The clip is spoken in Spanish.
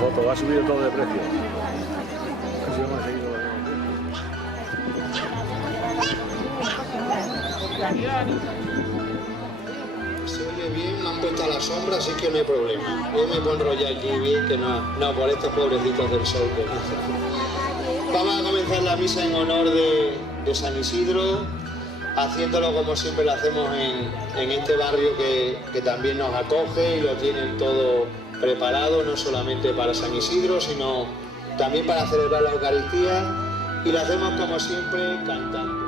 foto, ha subido todo de precio. Se oye bien, me han puesto a la sombra, así que no hay problema. Yo me puedo enrollar aquí bien, que no, por estos pobrecitos del sol. Vamos a comenzar la misa en honor de San Isidro, haciéndolo como siempre lo hacemos en este barrio que también nos acoge y lo tienen todo preparado, no solamente para San Isidro, sino también para celebrar la Eucaristía, y lo hacemos como siempre cantando.